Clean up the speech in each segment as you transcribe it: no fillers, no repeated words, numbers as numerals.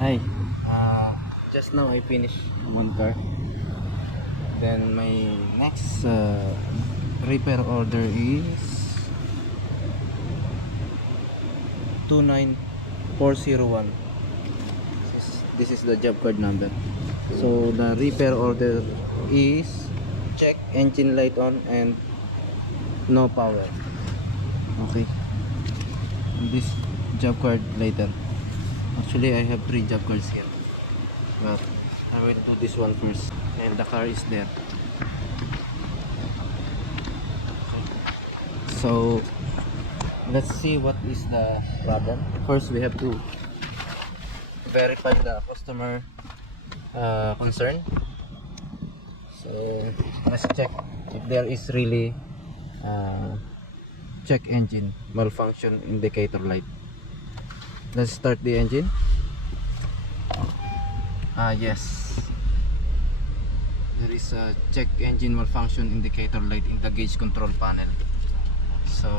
Hi. Just now I finished one car. Then my next repair order is 29401. This is the job card number. So the repair order is check engine light on and no power. Okay. This job card later. Actually I have 3 job cards here, but I will do this one first. And the car is there. Okay. So let's see what is the problem. First we have to verify the customer concern. So let's check if there is really check engine malfunction indicator light. Let's start the engine. Yes, there is a check engine malfunction indicator light in the gauge control panel. So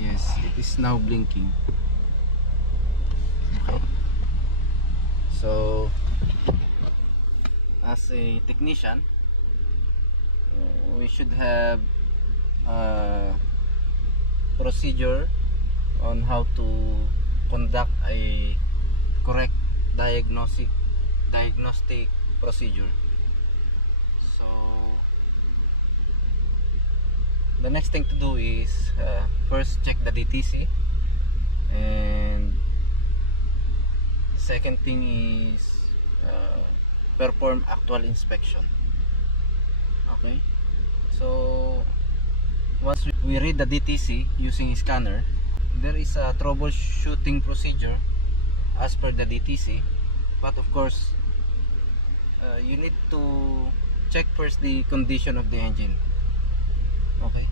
yes, it is now blinking. Okay. So as a technician, we should have a procedure on how to conduct a correct diagnostic procedure. So the next thing to do is first check the DTC, and the second thing is perform actual inspection. Okay, so once we read the DTC using a scanner, there is a troubleshooting procedure as per the DTC, but of course you need to check first the condition of the engine. Okay,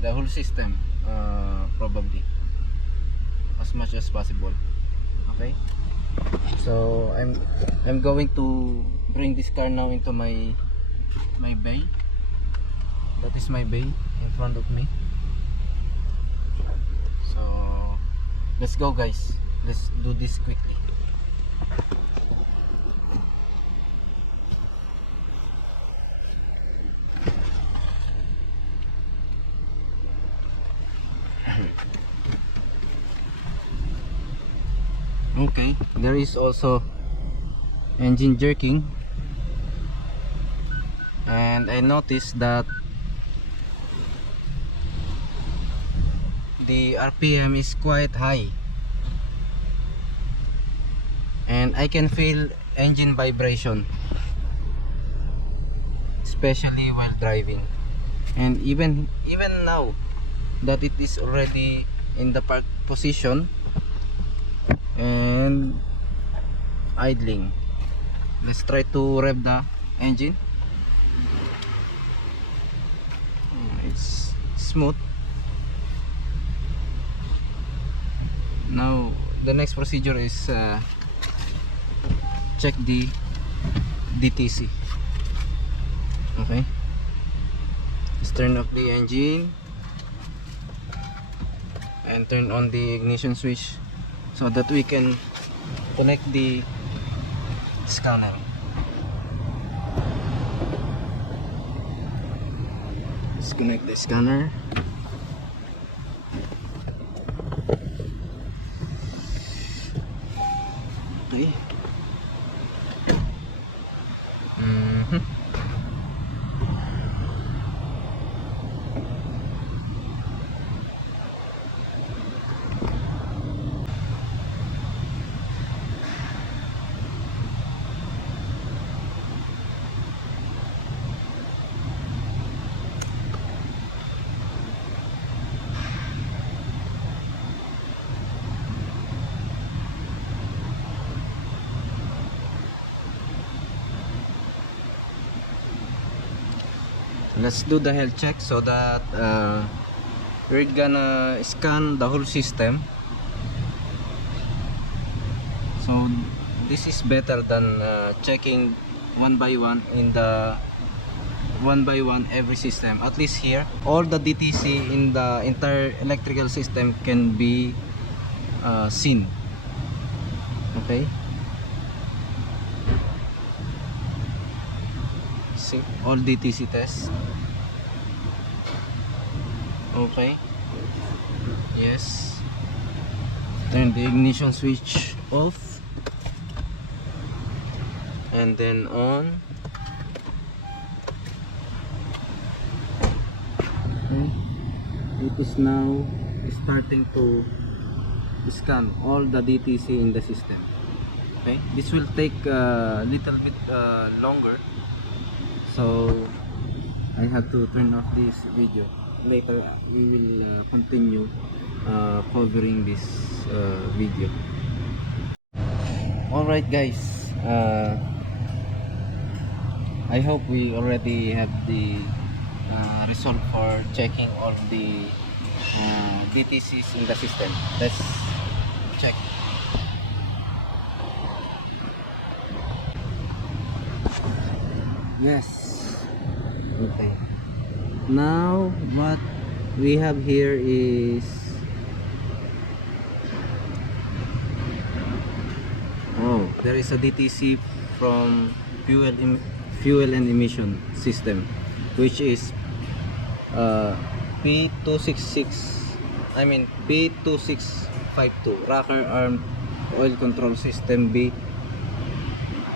the whole system, probably as much as possible. Okay, so I'm going to bring this car now into my bay. That is my bay in front of me. So let's go, guys. Let's do this quickly. Okay, there is also engine jerking, and I noticed that the RPM is quite high, and I can feel engine vibration, especially while driving. And even now that it is already in the park position and idling, let's try to rev the engine. It's smooth. Now the next procedure is check the DTC. Okay, let's turn off the engine and turn on the ignition switch so that we can connect the scanner. Let's connect the scanner. Okay. Let's do the health check so that we're gonna scan the whole system. So this is better than checking one by one every system. At least here all the DTC in the entire electrical system can be seen. Okay, see all DTC tests. Okay, yes, turn the ignition switch off and then on. Okay, it is now starting to scan all the DTC in the system. Okay, this will take a little bit longer, so I have to turn off this video. Later we will continue covering this video. Alright guys, I hope we already have the result for checking all the DTCs in the system. Let's check. Yes. Okay. Now what we have here is there is a DTC from fuel and emission system, which is P2652 rocker arm oil control system B,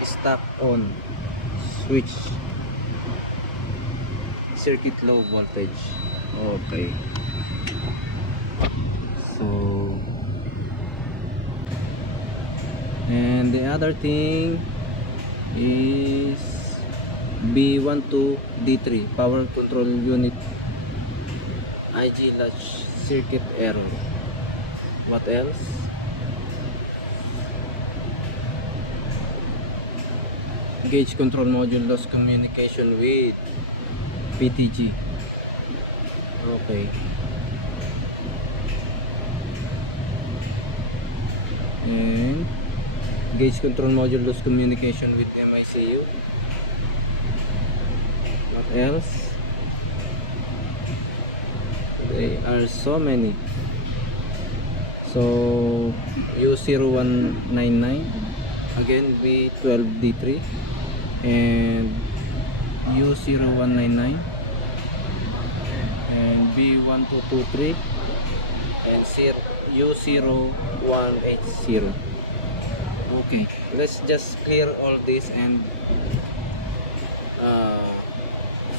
stuck on, switch circuit low voltage. Okay, so and the other thing is B12D3 power control unit IG latch circuit error. What else? Gauge control module lost communication with PTG. Okay, and gauge control module lost communication with MICU. What else? There are so many. So U0199 again, B12D3 and U0199 and B1223 and U0180. Okay, let's just clear all this and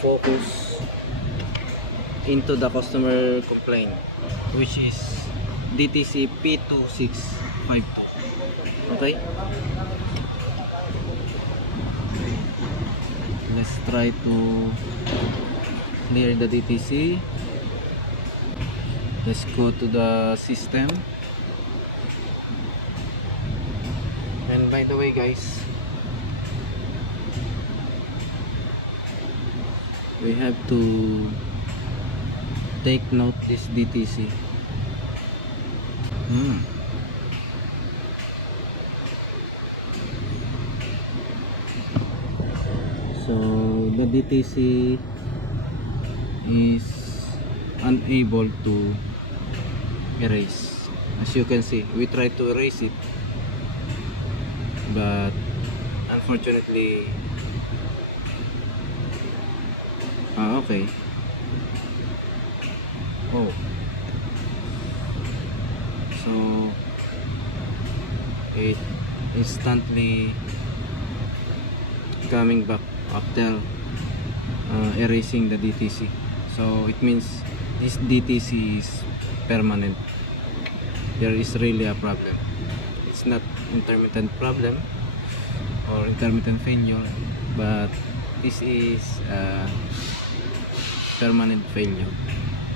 focus into the customer complaint, which is Dtc P2652. Okay, let's try to clear the DTC. Let's go to the system. And by the way guys, we have to take note this DTC. So the DTC is unable to erase. As you can see, we try to erase it, but unfortunately okay. So it instantly coming back after erasing the DTC. So it means this DTC is permanent. There is really a problem. It's not intermittent problem or intermittent failure, but this is permanent failure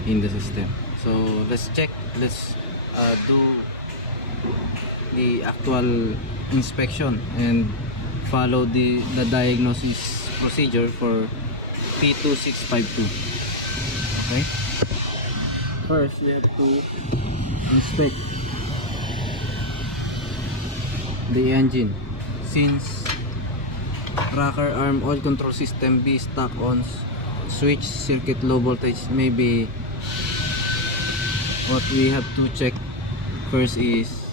in the system. So let's check, let's do the actual inspection and follow the diagnosis procedure for P2652. Okay, first we have to inspect the engine. Since rocker arm oil control system B stuck on, switch circuit low voltage, maybe what we have to check first is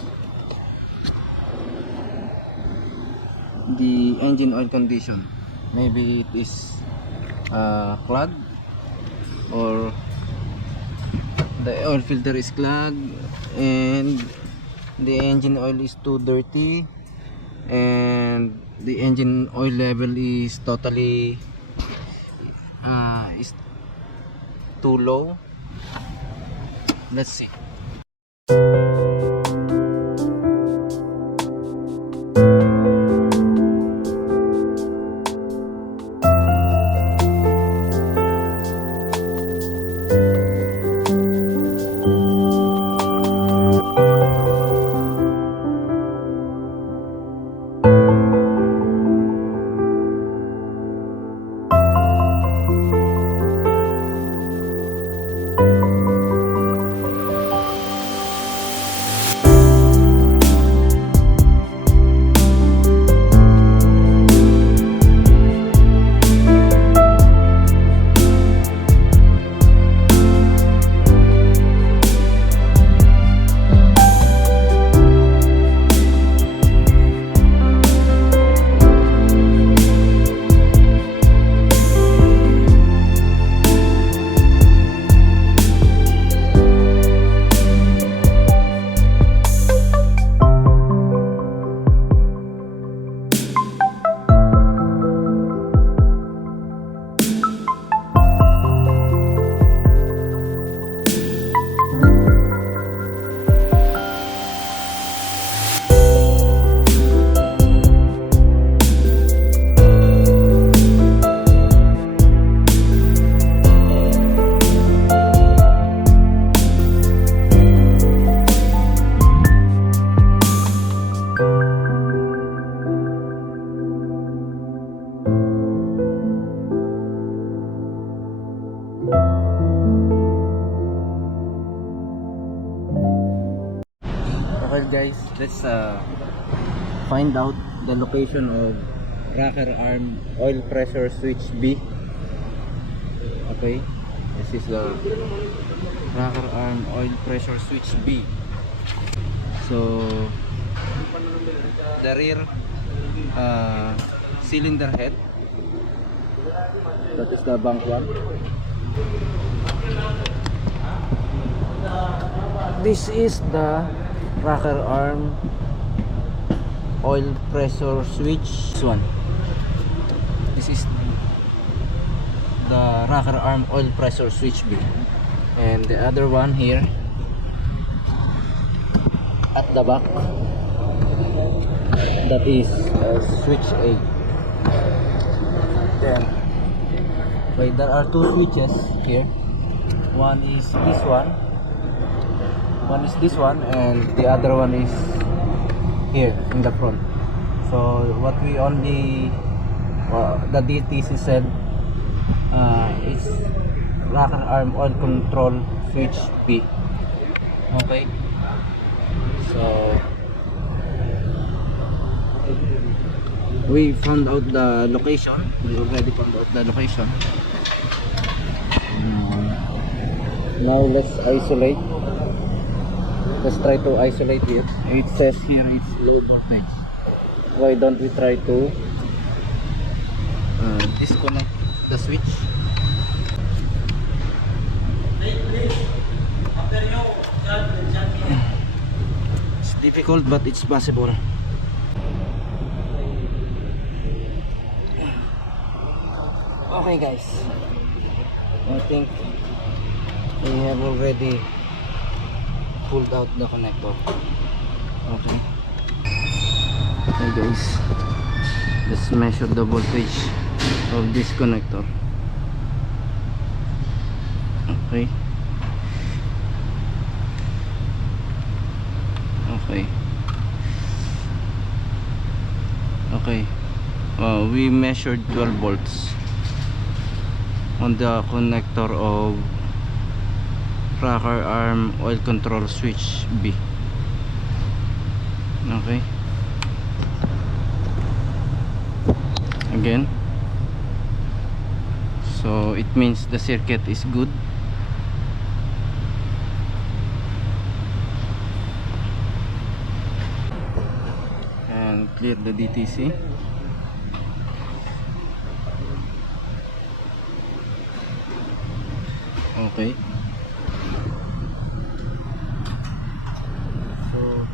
the engine oil condition. Maybe it is clogged, or the oil filter is clogged, and the engine oil is too dirty, and the engine oil level is totally is too low. Let's see. Okay guys, let's find out the location of rocker arm oil pressure switch B. Okay, this is the rocker arm oil pressure switch B. So the rear cylinder head, that is the bank one. This is the rocker arm oil pressure switch. This is the rocker arm oil pressure switch B, and the other one here at the back, that is switch A. Then there are two switches here. One is this one, and the other one is here in the front. So what we only the DTC said is rocker arm oil control switch B. Okay, so we found out the location. We already found out the location. Now let's isolate. Let's try to isolate it. It says here it's low voltage. Why don't we try to disconnect the switch? It's difficult, but it's possible. Okay guys, I think we have already pulled out the connector. Okay guys, let's measure the voltage of this connector. Okay, we measured 12 volts on the connector of rocker arm oil control switch B. Okay, again, so it means the circuit is good. And clear the DTC. Okay, so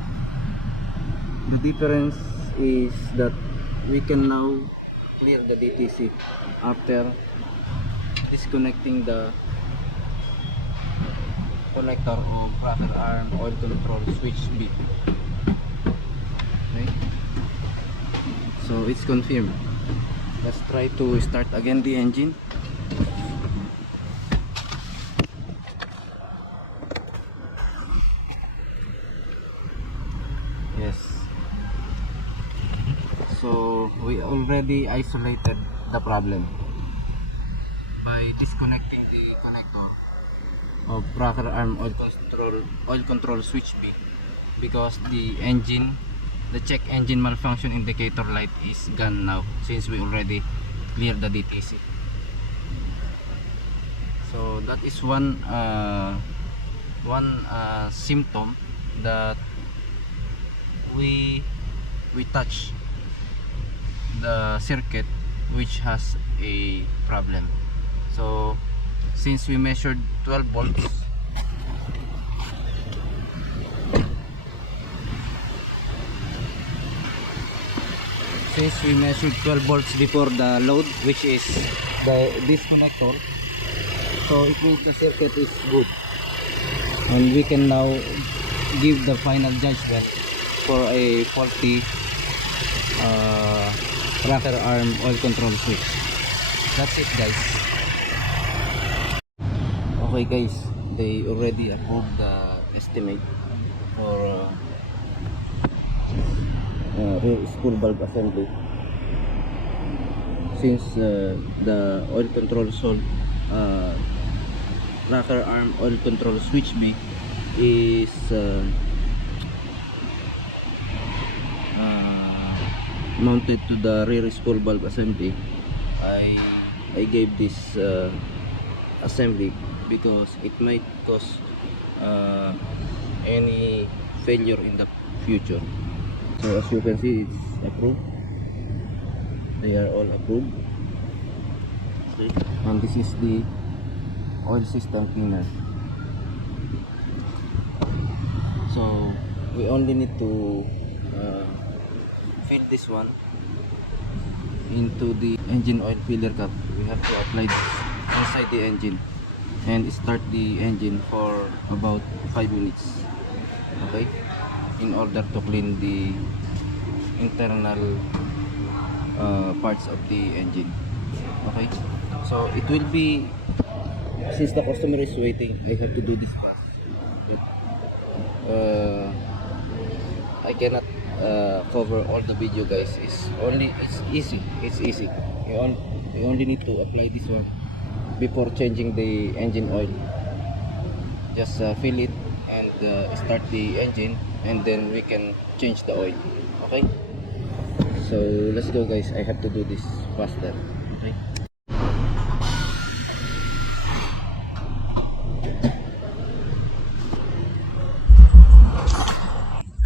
the difference is that we can now clear the DTC after disconnecting the connector of rocker arm oil control switch B. Okay, so it's confirmed. Let's try to start again the engine. Yes, so we already isolated the problem by disconnecting the connector of rocker arm oil control switch B, because the check engine malfunction indicator light is gone now since we already cleared the DTC. So that is one symptom that we touch the circuit which has a problem. So since we measured 12 volts, before the load, which is this connector, so it means the circuit is good, and we can now give the final judgment for a faulty rocker arm oil control switch. That's it, guys. Okay, guys, they already approved the estimate for rear spool valve assembly, since the oil control rocker arm oil control switch B is mounted to the rear spool valve assembly. I gave this assembly because it might cause any failure in the future. So as you can see, it's approved. They are all approved. Okay. And this is the oil system cleaner. So we only need to fill this one into the engine oil filler cap. We have to apply this inside the engine and start the engine for about 5 minutes. Okay, in order to clean the internal parts of the engine. Okay, so it will be, since the customer is waiting, I have to do this fast, but I cannot cover all the video, guys. It's easy. You only need to apply this one before changing the engine oil. Just fill it and start the engine, and then we can change the oil. Okay, so let's go, guys. I have to do this faster. Okay.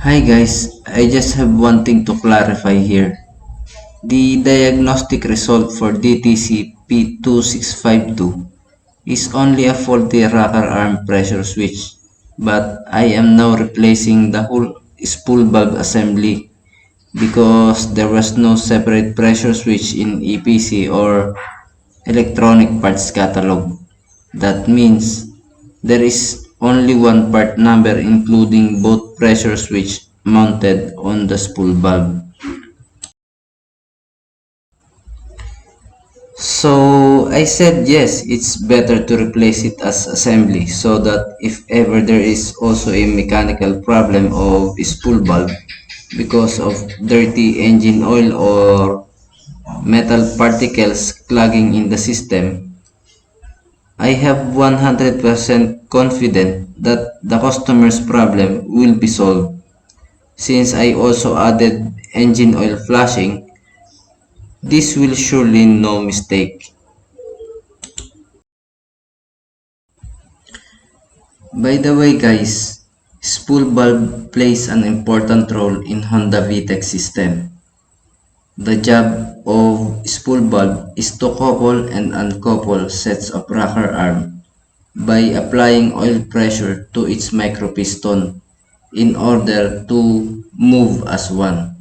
Hi guys, I just have one thing to clarify here. The diagnostic result for Dtc P2652 is only a faulty rocker arm pressure switch, but I am now replacing the whole spool valve assembly because there was no separate pressure switch in EPC or electronic parts catalog. That means there is only one part number including both pressure switch mounted on the spool valve. So I said yes, it's better to replace it as assembly so that if ever there is also a mechanical problem of spool valve because of dirty engine oil or metal particles clogging in the system, I have 100% confident that the customer's problem will be solved. Since I also added engine oil flushing, this will surely no mistake. By the way guys, spool valve plays an important role in Honda VTEC system. The job of spool valve is to couple and uncouple sets of rocker arm by applying oil pressure to its micropiston in order to move as one.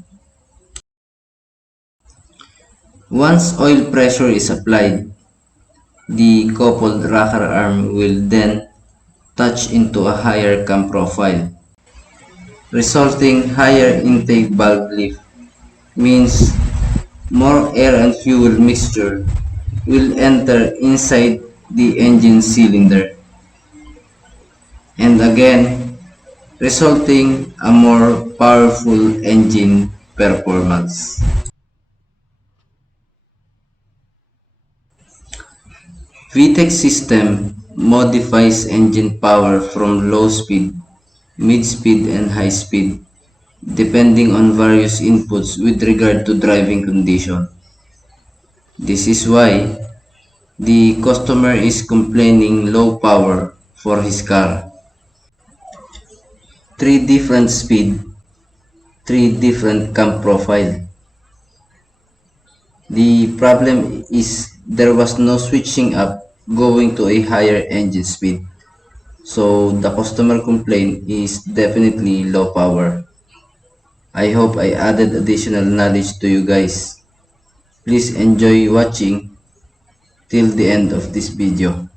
Once oil pressure is applied, the coupled rocker arm will then touch into a higher cam profile, resulting higher intake valve lift means more air and fuel mixture will enter inside the engine cylinder, and again resulting a more powerful engine performance. VTEC system modifies engine power from low speed, mid speed and high speed depending on various inputs with regard to driving condition. This is why the customer is complaining low power for his car. Three different speed, three different cam profile. The problem is there was no switching up going to a higher engine speed. So the customer complaint is definitely low power. I hope I added additional knowledge to you guys. Please enjoy watching till the end of this video.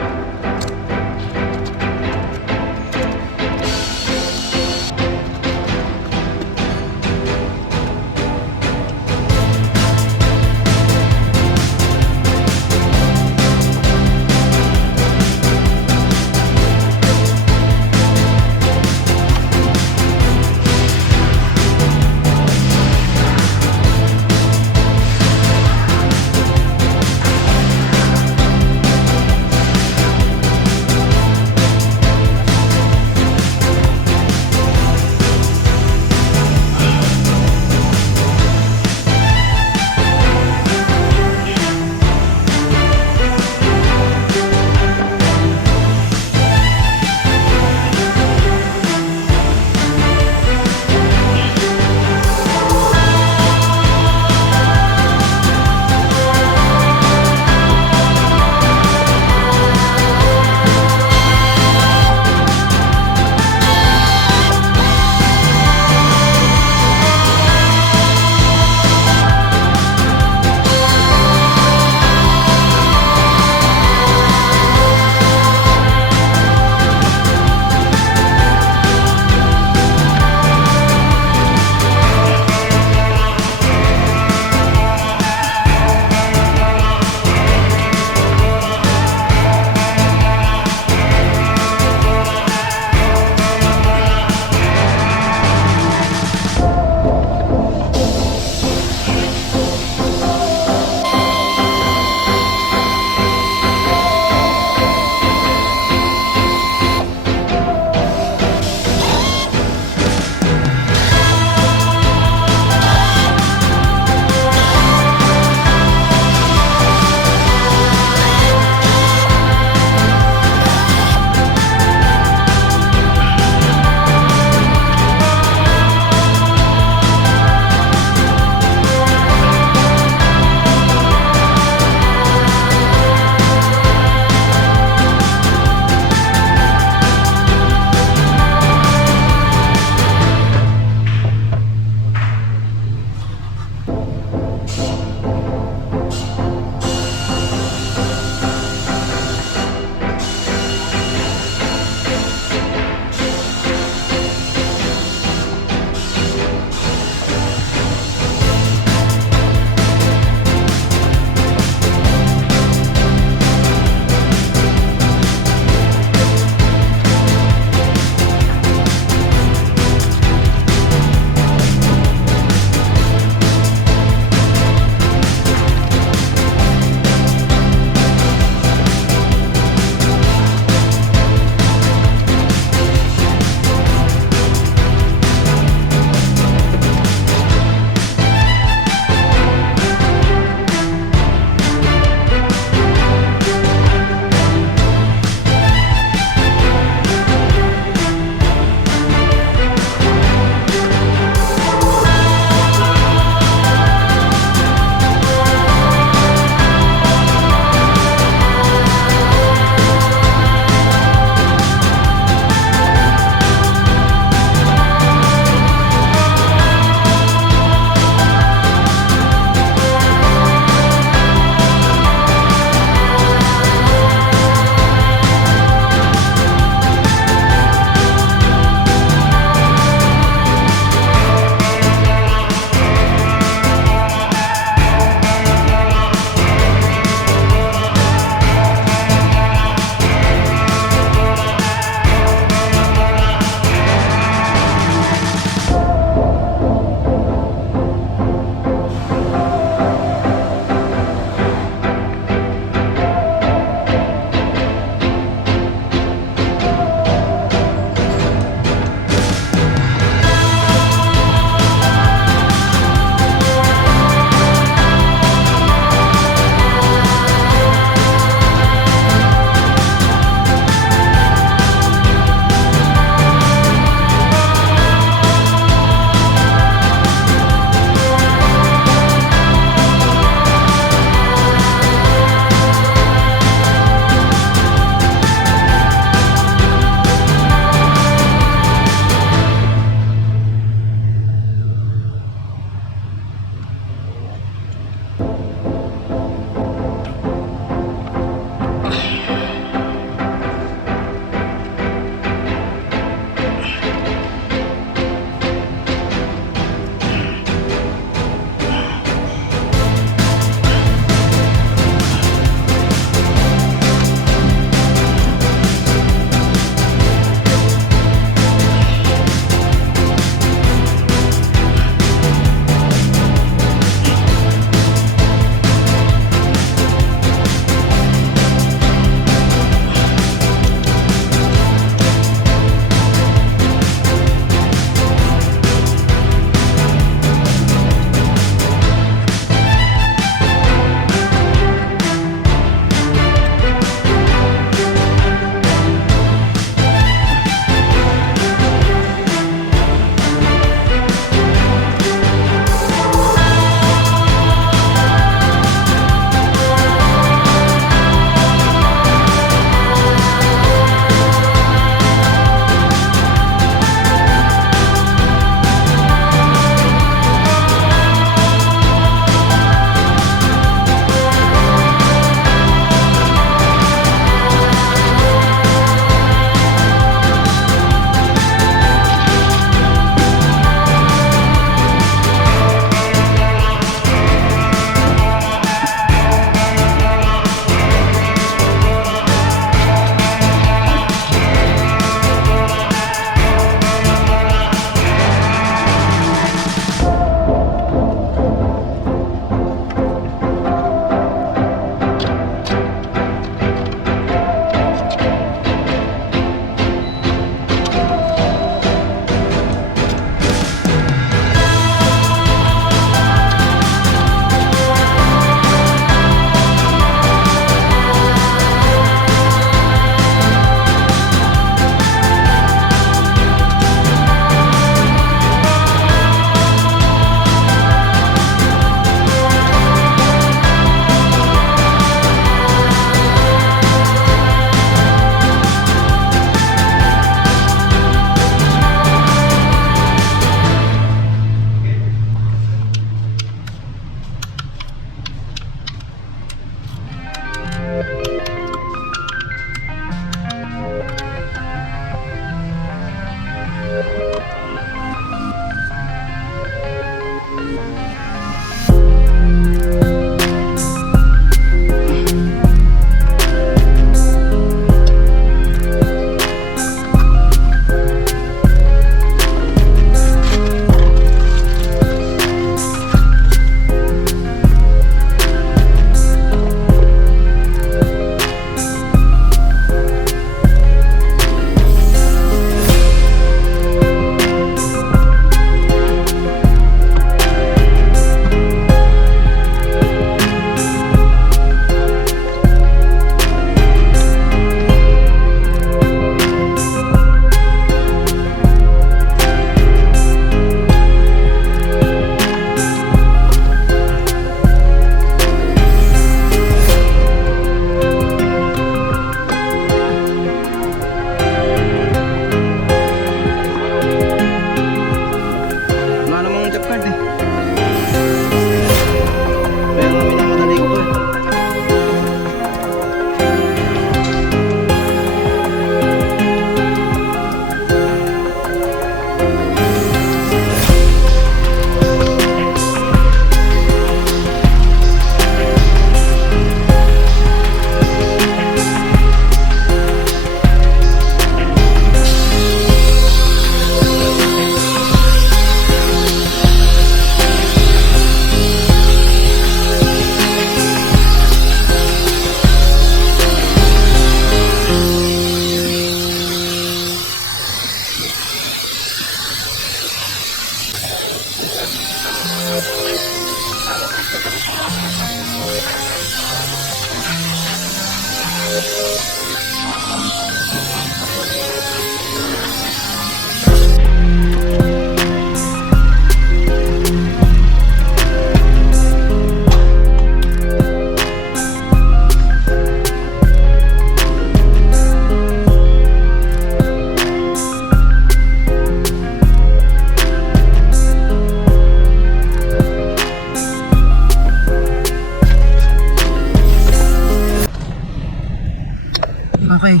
Okay.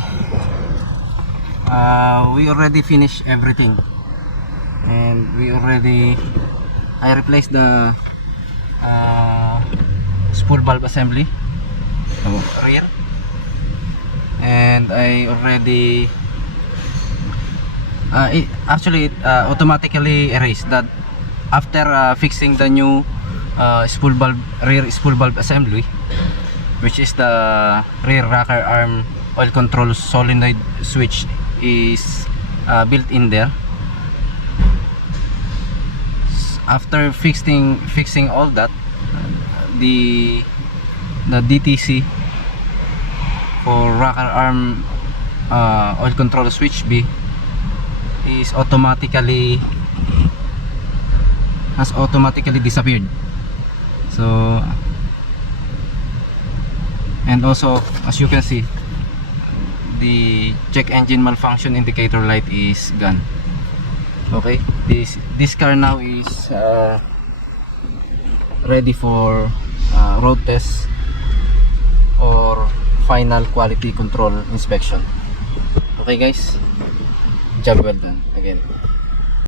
We already finished everything, and I replaced the spool valve assembly, rear, and I already it automatically erased that after fixing the new rear spool valve assembly, which is the rear rocker arm oil control solenoid switch is built in there. After fixing all that, the DTC for rocker arm oil control switch B has automatically disappeared. So, and also, as you can see, the check engine malfunction indicator light is gone. Okay, this car now is ready for road test or final quality control inspection. Okay guys, job well done again.